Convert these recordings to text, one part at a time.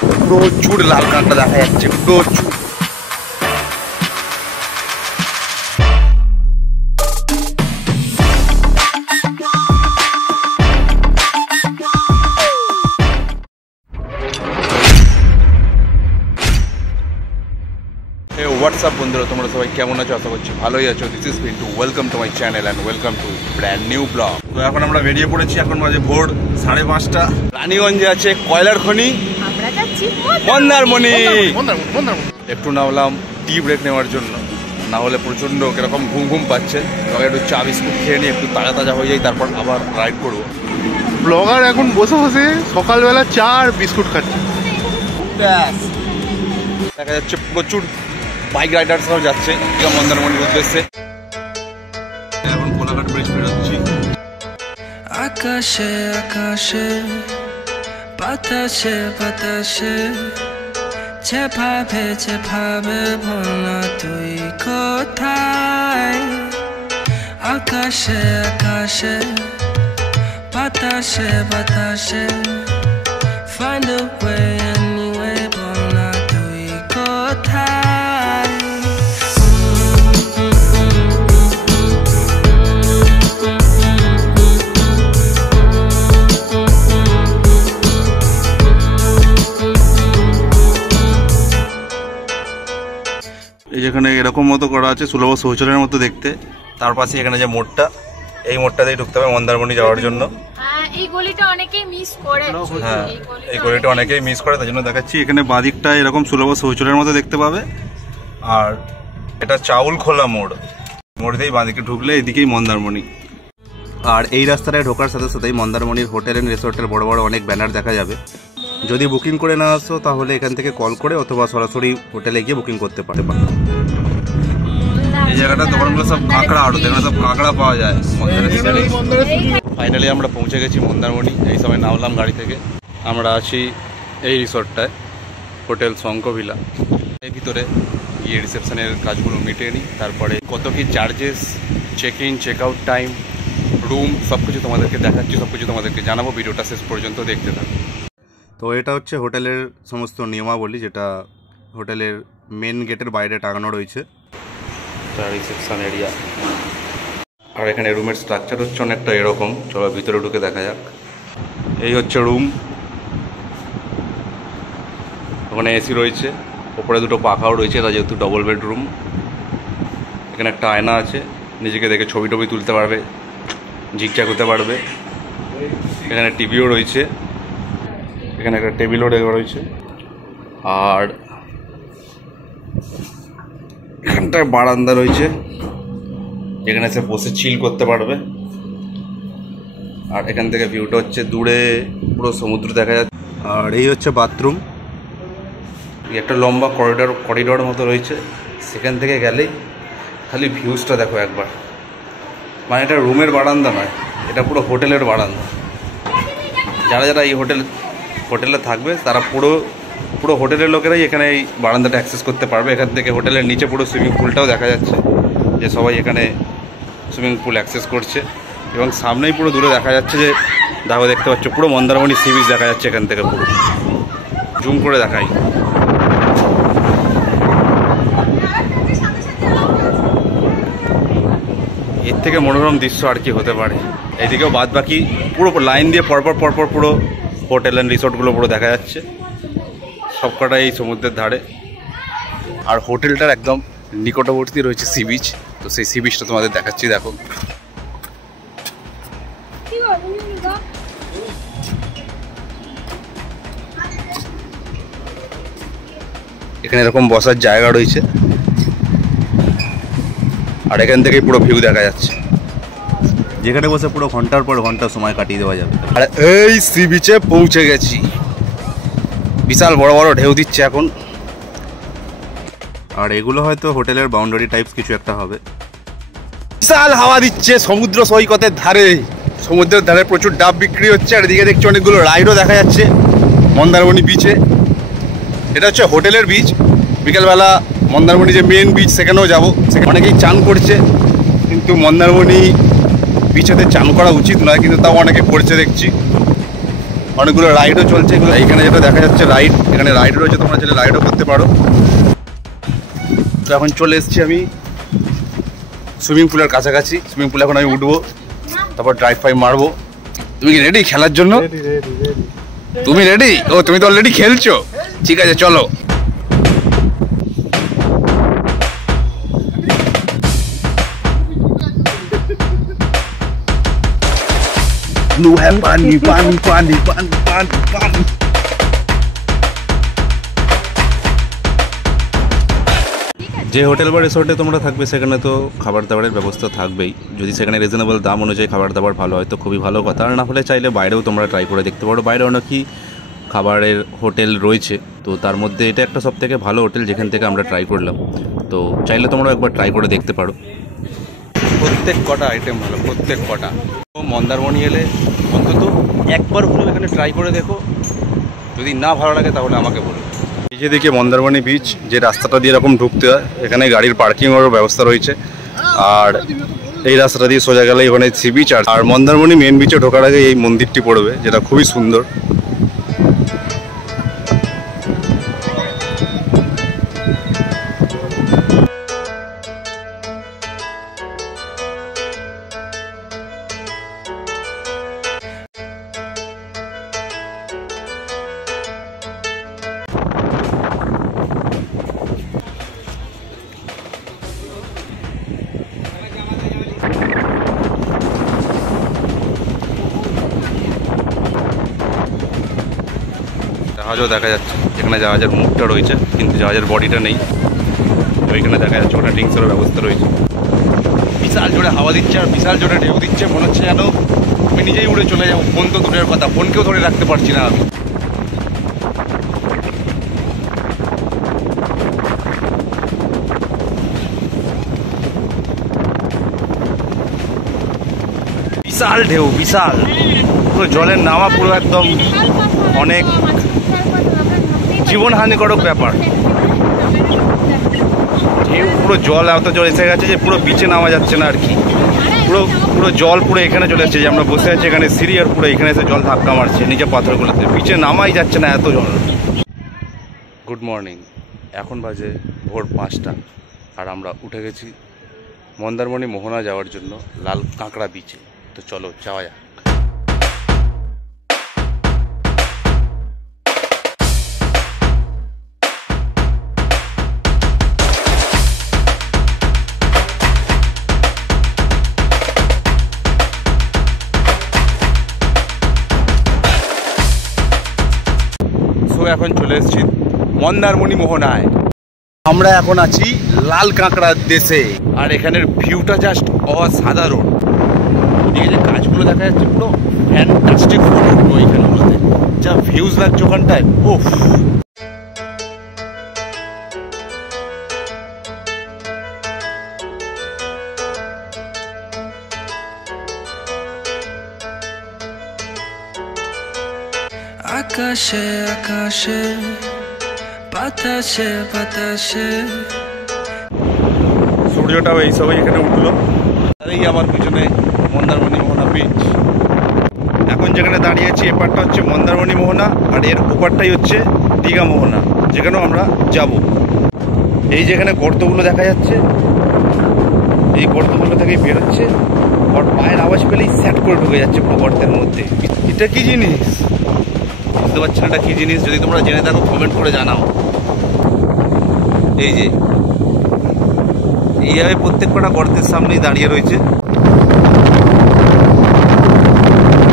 প্রচুর লাল কাঁকড়া দেখা যাচ্ছে, প্রচুর। হোয়াটসঅ্যাপ বন্ধুরা, তোমরা সবাই কেমন আছো? আশা করছি ভালোই আছো। This is Pintu, welcome to my channel and welcome to brand new blog. তো এখন আমরা বেরিয়ে পড়েছি, এখন বাজে ভোর 5:30। রানীগঞ্জে আছে কয়লার খনি, মন্দারমণি। একটু নামলাম টি ব্রেক নেওয়ার জন্য, না হলে প্রচন্ড কিরকম ঘুম ঘুম পাচ্ছে। এবং একটু চা বিস্কুট খেয়ে নিয়ে একটু তাজা তাজা হয়ে যাই, তারপর আবার রাইড করবো। ব্লগার এখন বসে বসে সকালবেলা চা আর বিস্কুট খাচ্ছে। দেখা যাচ্ছে প্রচুর বাইক রাইডার্সরাও যাচ্ছে মন্দারমণির উদ্দেশ্যে। এখন কোলাঘাট ব্রিজ বেরোচ্ছি। আকাশে আকাশে বাতাসে বাতাসে যেভাবে যেভাবে বলনা তুই কোথায়। আকাশে আকাশে বাতাসে বাতাসে find a way anyway বলনা তুই কোথায়। এই যেখানে এরকম মতো করা আছে, সুলভ শৌচালয়ের মতো দেখতে। তার পাশে এখানে যে মোড়টা, এই মোড়টাতেই ঢুকতে হবে মন্দারমণি যাওয়ার জন্য। এই গলিটা অনেকেই মিস করে। হ্যাঁ, এই গলিটা অনেকেই মিস করে, তাই জন্য দেখাচ্ছি। এখানে বাঁদিকটা এরকম সুলভ শৌচালয়ের মতো দেখতে পাবে। আর এটা চাউল খোলা মোড়, মোড় দিয়েই বাঁদিকে ঢুকলে এদিকেই মন্দারমণি। আর এই রাস্তাটায় ঢোকার সাথে সাথেই মন্দারমণির হোটেল এন্ড রিসোর্টের বড় বড় অনেক ব্যানার দেখা যাবে। যদি বুকিং করে না আসো তাহলে এখান থেকে কল করে অথবা সরাসরি হোটেলে গিয়ে বুকিং করতে পারো। এই জায়গাটা দোকানগুলো সব কাঁকড়া আড়ত, এখানে সব কাঁকড়া পাওয়া যায়। ফাইনালি আমরা পৌঁছে গেছি মন্দারমণি। এই সময় নামলাম গাড়ি থেকে। আমরা আছি এই রিসোর্টটায়, হোটেল শঙ্কভিলা। এর ভিতরে গিয়ে রিসেপশনের কাজগুলো মিটিয়ে নিই, তারপরে কত কি charges, check in check out time, room, সব কিছু তোমাদেরকে দেখাচ্ছি, সব কিছু তোমাদেরকে জানাবো। ভিডিওটা শেষ পর্যন্ত দেখতে থাকো। তো এটা হচ্ছে হোটেলের সমস্ত নিয়মাবলী, যেটা হোটেলের মেন গেটের বাইরে টাঙানো রয়েছে। Reception area. আর এখানে রুমের স্ট্রাকচার হচ্ছে অনেকটা এরকম। চলো ভিতরে ঢুকে দেখা যাক। এই হচ্ছে রুম। ওখানে এসি রয়েছে, ওপরে দুটো পাখাও রয়েছে, তা যেহেতু ডবল বেডরুম। এখানে একটা আয়না আছে, নিজেকে দেখে ছবি টবি তুলতে পারবে, ঝিকঝাক হতে পারবে। এখানে টিভিও রয়েছে, এখানে একটা টেবিলও রয়েছে। আর এখানটায় বারান্দা রয়েছে, যেখানে এসে বসে চিল করতে পারবে। আর এখান থেকে ভিউটা হচ্ছে দূরে পুরো সমুদ্র দেখা যাচ্ছে। আর এই হচ্ছে বাথরুম। একটা লম্বা করিডোর মতো রয়েছে, সেখান থেকে গেলেই খালি ভিউজটা দেখো একবার। মানে এটা রুমের বারান্দা নয়, এটা পুরো হোটেলের বারান্দা। যারা যারা এই হোটেলে থাকবে তারা পুরো হোটেলের লোকেরাই এখানে এই বারান্দাটা অ্যাক্সেস করতে পারবে। এখান থেকে হোটেলের নিচে পুরো সুইমিং পুলটাও দেখা যাচ্ছে, যে সবাই এখানে সুইমিং পুল অ্যাক্সেস করছে। এবং সামনেই পুরো দূরে দেখা যাচ্ছে যে দেখতে পাচ্ছ পুরো মন্দারমণি সি বিচ দেখা যাচ্ছে এখান থেকে। পুরো জুম করে দেখাই। এর থেকে মনোরম দৃশ্য আর কি হতে পারে। এদিকেও বাদ বাকি পুরো লাইন দিয়ে পরপর পুরো হোটেল অ্যান্ড রিসোর্টগুলো পুরো দেখা যাচ্ছে, সবকটাই এই সমুদ্রের ধারে। আর হোটেলটার একদম নিকটবর্তী রয়েছে সি বিচ। তো সেই সি বিচটা তোমাদের দেখাচ্ছি, দেখো। এখানে এরকম বসার জায়গা রয়েছে, আর এখান থেকেই পুরো ভিউ দেখা যাচ্ছে, যেখানে বসে পুরো ঘন্টার পর ঘন্টা সময় কাটিয়ে দেওয়া যাবে। আর এই সি বিচে পৌঁছে গেছি। বিশাল বড় বড় ঢেউ দিচ্ছে এখন। আর এগুলো হয়তো হোটেলের বাউন্ডারি টাইপস কিছু একটা হবে। বিশাল হাওয়া দিচ্ছে সমুদ্র সৈকতের ধারে। সমুদ্রের ধারে প্রচুর ডাব বিক্রি হচ্ছে। আর এদিকে দেখছি অনেকগুলো রাইডও দেখা যাচ্ছে মন্দারমণি বিচে। এটা হচ্ছে হোটেলের বিচ। বিকেলবেলা মন্দারমণি যে মেন বিচ, সেখানেও যাবো। সেখানে অনেকেই চান করছে, কিন্তু মন্দারমণি বিচেতে চান করা উচিত নয়, কিন্তু তাও অনেকে করছে দেখছি। অনেকগুলো রাইডও চলছে। এগুলো এখানে যেটা দেখা যাচ্ছে রাইড, এখানে রাইড রয়েছে, তোমরা চাইলে রাইডও করতে পারো। তো এখন চলে এসেছি আমি সুইমিং পুলের কাছাকাছি। সুইমিং পুলে এখন আমি উঠবো, তারপর ড্রাইভ ফাইভ মারবো। তুমি কি রেডি খেলার জন্য? তুমি রেডি? ও তুমি তো অলরেডি খেলছো, ঠিক আছে চলো। পানি পানি পানি পানি পানি পানি। যে হোটেল বা রিসোর্টে তোমরা থাকবে সেখানে তো খাবার দাবারের ব্যবস্থা থাকবেই। যদি সেখানে রিজনেবল দাম অনুযায়ী খাবার দাবার ভালো হয় তো খুবই ভালো কথা। আর না হলে চাইলে বাইরেও তোমরা ট্রাই করে দেখতে পারো। বাইরেও নাকি খাবারের হোটেল রয়েছে, তো তার মধ্যে এটা একটা সবথেকে ভালো হোটেল যেখান থেকে আমরা ট্রাই করলাম। তো চাইলে তোমরা একবার ট্রাই করে দেখতে পারো। প্রত্যেক কটা আইটেম ভালো, প্রত্যেক কটা। মন্দারমণি এলে অন্তত একবার হলেও এখানে ট্রাই করে দেখো। যদি না ভালো লাগে তাহলে আমাকে বলো। এই যে দেখি মন্দারমণি বিচ, যে রাস্তাটা দিয়ে এরকম ঢুকতে হয়, এখানে গাড়ির পার্কিংয়েরও ব্যবস্থা রয়েছে। আর এই রাস্তাটা দিয়ে সোজা গেলে ওখানে সি বিচ। আর মন্দারমণি মেন বিচে ঢোকার আগে এই মন্দিরটি পড়বে, যেটা খুবই সুন্দর। জাহাজও দেখা যাচ্ছে, যেখানে জাহাজের মুখটা রয়েছে কিন্তু জাহাজের বডিটা নেই। তো এখানে দেখা যাচ্ছে ওখানে ড্রিঙ্কসেরও ব্যবস্থা রয়েছে। বিশাল জোরে হাওয়া দিচ্ছে আর বিশাল জোরে ঢেউ দিচ্ছে, মনে হচ্ছে যেন আমি নিজেই উড়ে চলে যাবো। ফোন তো দূরের কথা, ফোনকেও ধরে রাখতে পারছি না আমি। বিশাল ঢেউ, বিশাল পুরো জলের নামা, পুরো একদম অনেক জীবনহানিকারক ব্যাপার। ঢেউ পুরো জল এত জল এসে গেছে যে পুরো বিচে নামা যাচ্ছে না আর কি। পুরো পুরো জল পুরো এখানে চলে এসেছে, যে আমরা বসে আছি এখানে সিঁড়ি, আর পুরো এখানে এসে জল ধাক্কা মারছে নিচে পাথরগুলোতে। বিচে নামাই যাচ্ছে না, এত জল। গুড মর্নিং, এখন বাজে ভোর 5টা আর আমরা উঠে গেছি মন্দারমণি মোহনা যাওয়ার জন্য লাল কাঁকড়া বিচে। তো চলো যাওয়া যাক। এখন চলে এসেছি মন্দারমণি মোহনায়। আমরা এখন আছি লাল কাঁকড়ার দেশে, আর এখানের ভিউটা জাস্ট অসাধারণ। এই যে গাছগুলো দেখা যাচ্ছে পুরো ফ্যান্টাস্টিক ফটো উঠবো এইখানগুলোতে, যা ভিউজ লাগছে ওখানটায়। ওফ, আকাশে আকাশে বাতাসে বাতাসে সূর্যটাও এই সবাই এখানে উঠলো। আর এই আমার পিছনে মন্দারমণি মোহনা বিচ। এখন যেখানে দাঁড়িয়েছি এপারটা হচ্ছে মন্দারমণি মোহনা, আর এর ওপারটাই হচ্ছে দীঘা মোহনা, যেখানেও আমরা যাব। এই যেখানে গর্তগুলো দেখা যাচ্ছে, এই গর্তগুলো থেকেই বেরোচ্ছে, আর পায়ের আওয়াজ পেলেই স্যাট করে ঢুকে যাচ্ছে পুরো গর্তের মধ্যে। এটা কি জিনিস বুঝতে পারছি না, এটা কি জিনিস। যদি তোমরা জেনে থাকো কমেন্ট করে জানাও। এই যে এইভাবে প্রত্যেক কটা গর্তের সামনেই দাঁড়িয়ে রয়েছে।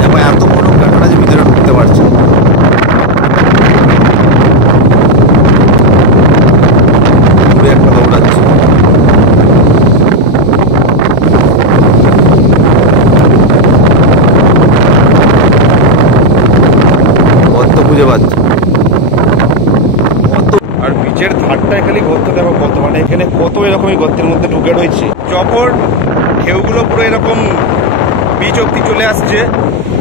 এবং এত বড় কাঁকড়া যে ভিতরে ঢুকতে পারছে। একটা দৌড়াচ্ছে। গর্ত খুঁজে পাচ্ছে। আর বিচের ধারটায় খালি গর্ত দেখো কত, মানে এখানে কত এরকমই গর্তের মধ্যে ঢুকে রয়েছে। যখন ঢেউগুলো পুরো এরকম বিচ অব্দি চলে আসছে,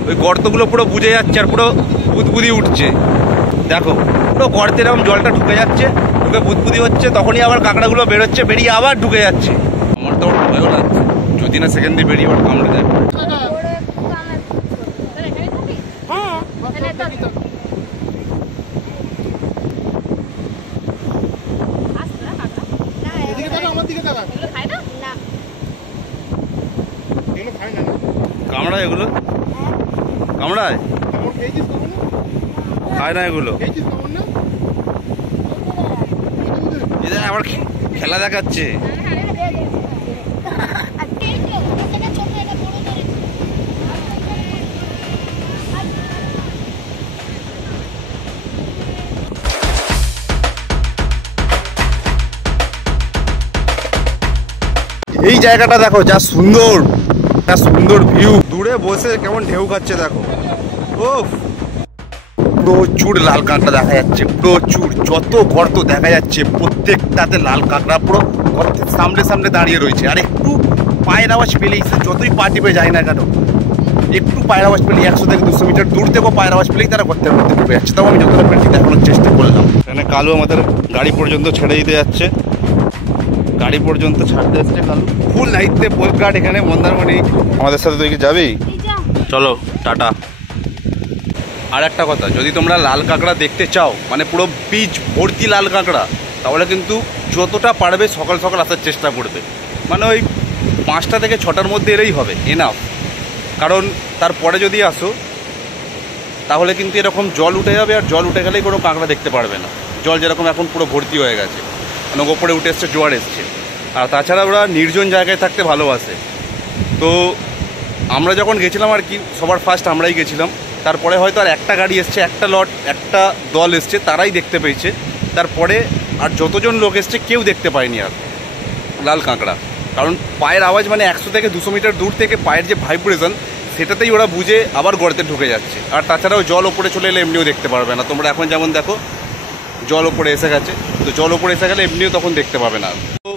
ওই গর্তগুলো পুরো বুঝে যাচ্ছে আর পুরো বুদবুদি উঠছে। দেখো পুরো গর্তে এরকম জলটা ঢুকে যাচ্ছে, ঢুকে বুদবুদি হচ্ছে, তখনই আবার কাঁকড়াগুলো বেরোচ্ছে, বেরিয়ে আবার ঢুকে যাচ্ছে। আমার তো ভয়ও লাগছে, যদি না সেকেন্ড দিয়ে বেরিয়ে আবার কামড়ে দেয়। কামড়ায়? কামড় খেয়েছিস কখনো? খায় না এগুলো। খেয়েছিস কামড় না? এটা আবার খেলা দেখাচ্ছে। এই জায়গাটা দেখো, যা সুন্দর ভিউ। দূরে বসে কেমন ঢেউ খাচ্ছে দেখো। ওফ, প্রচুর লাল কাঁকড়া দেখা যাচ্ছে, প্রচুর। যত গর্ত দেখা যাচ্ছে প্রত্যেকটাতে লাল কাঁকড়া পুরো গর্তের সামনে সামনে দাঁড়িয়ে রয়েছে। আর একটু পায়ের আওয়াজ পেলেই, যতই পা টিপে যায় না কেন, একটু পায়ের আওয়াজ পেলেই 100 থেকে 200 মিটার দূর থেকেও পায়ের আওয়াজ পেলেই তারা গর্তের মধ্যে ঢুকে যাচ্ছে। তাও আমি যতটা পেরেছি দেখানোর চেষ্টা করলাম। এখানে কালু আমাদের গাড়ি পর্যন্ত ছেড়ে দিতে যাচ্ছে, গাড়ি পর্যন্ত ছাড়তে যাচ্ছে কালু। ফুল দায়িত্বে পোস্ট গার্ড এখানে মন্দারমণি। আমাদের সাথে তুই কি যাবি? চলো, টাটা। আর একটা কথা, যদি তোমরা লাল কাঁকড়া দেখতে চাও, মানে পুরো বীজ ভর্তি লাল কাঁকড়া, তাহলে কিন্তু যতটা পারবে সকাল সকাল আসার চেষ্টা করবে। মানে ওই 5টা থেকে 6টার মধ্যে এলেই হবে, এনাফ। কারণ তারপরে যদি আসো তাহলে কিন্তু এরকম জল উঠে যাবে, আর জল উঠে গেলেই কোনো কাঁকড়া দেখতে পারবে না। জল যেরকম এখন পুরো ভর্তি হয়ে গেছে, মানে ওপরে উঠে এসছে, জোয়ার এসছে। আর তাছাড়া ওরা নির্জন জায়গায় থাকতে ভালোবাসে। তো আমরা যখন গেছিলাম আর কি, সবার ফার্স্ট আমরাই গেছিলাম। তারপরে হয়তো আর একটা গাড়ি এসছে, একটা দল এসছে, তারাই দেখতে পেয়েছে। তারপরে আর যতজন লোক এসছে কেউ দেখতে পায়নি আর লাল কাঁকড়া। কারণ পায়ের আওয়াজ, মানে 100 থেকে 200 মিটার দূর থেকে পায়ের যে ভাইব্রেশন, সেটাতেই ওরা বুঝে আবার গর্তে ঢুকে যাচ্ছে। আর তাছাড়াও জল ওপরে চলে এলে এমনিও দেখতে পারবে না। তোমরা এখন যেমন দেখো জল ওপরে এসে গেছে, তো জল ওপরে এসে গেলে এমনিও তখন দেখতে পাবে না। তো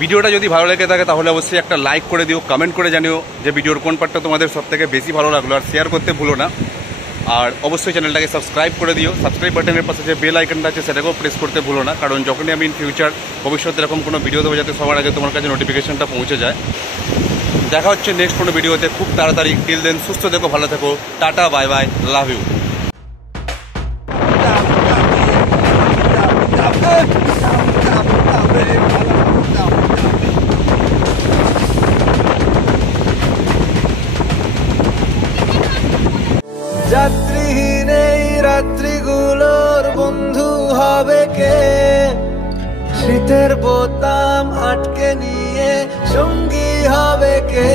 ভিডিওটা যদি ভালো লেগে থাকে তাহলে অবশ্যই একটা লাইক করে দিও, কমেন্ট করে জানিও যে ভিডিওর কোন পার্টটা তোমাদের সব থেকে বেশি ভালো লাগলো, আর শেয়ার করতে ভুলো না। আর অবশ্যই চ্যানেলটাকে সাবস্ক্রাইব করে দিও। সাবস্ক্রাইব বাটনের পাশে যে বেল আইকনটা আছে সেটাকেও প্রেস করতে ভুলো না, কারণ যখনই আমি ইন ফিউচার ভবিষ্যতে এরকম কোনো ভিডিও দেবো যাতে সবার আগে তোমার কাছে নোটিফিকেশনটা পৌঁছে যায়। দেখা হচ্ছে নেক্সট কোনো ভিডিওতে খুব তাড়াতাড়ি। টিল দেন সুস্থ থেকো, ভালো থেকো, tata, bye bye, love you. যাত্রীহীন এই রাত্রিগুলোর বন্ধু হবে কে? শীতের বোতাম আটকে নিয়ে সঙ্গী হবে কে?